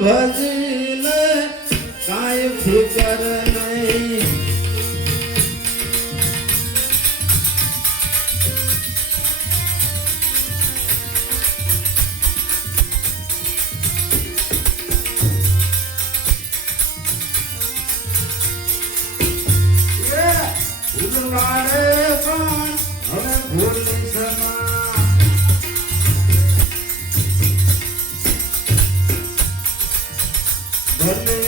भज Amen.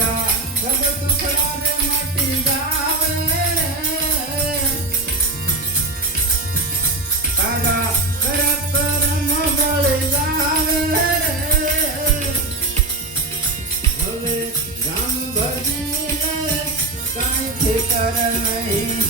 મારા rub ટુકડા ને માટી ગાવે તારા કરમ કરમ ગળે ગાવે ભલે નહીં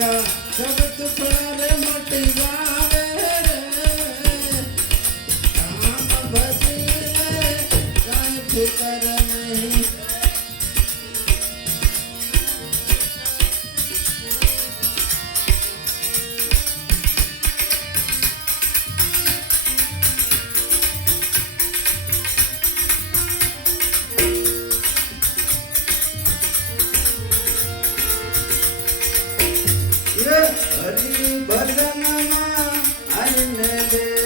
ಜಗತ್ತು ಕೊಡರೆ ಮಟ್ಟಿಗ Hari Badanama, I never.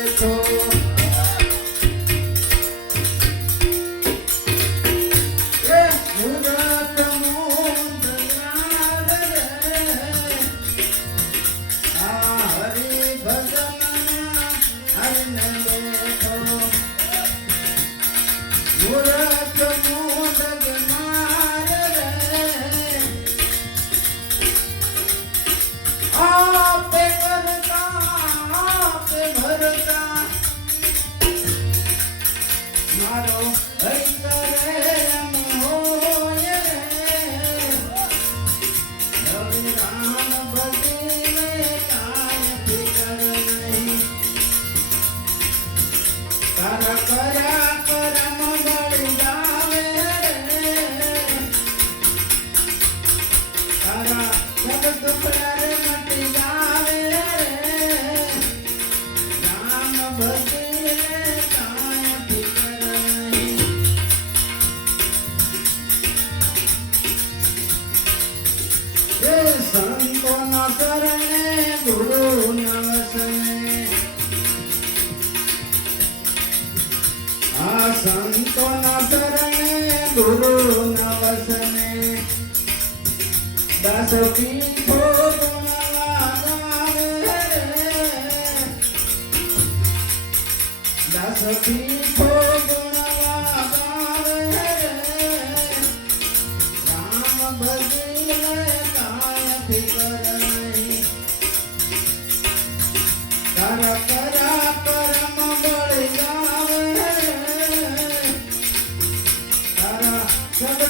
મારો That's a people.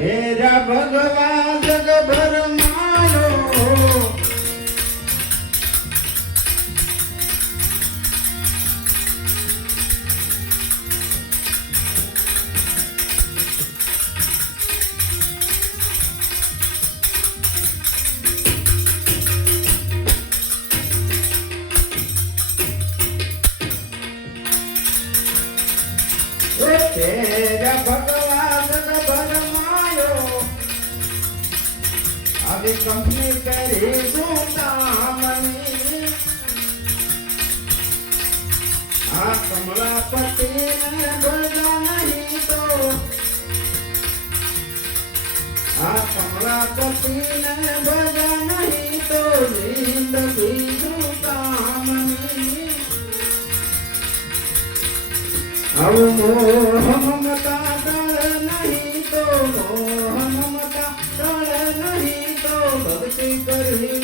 હે ભગવાન. આપણે કંપની કરીશું કામની આ કમળાપતિ ને બોલતા નહીં તો. આ કમળાપતિ ને બોલતા નહીં તો જિંદગી કામની હવે મોહ મમતા દળ નહીં તો મોહ करुणी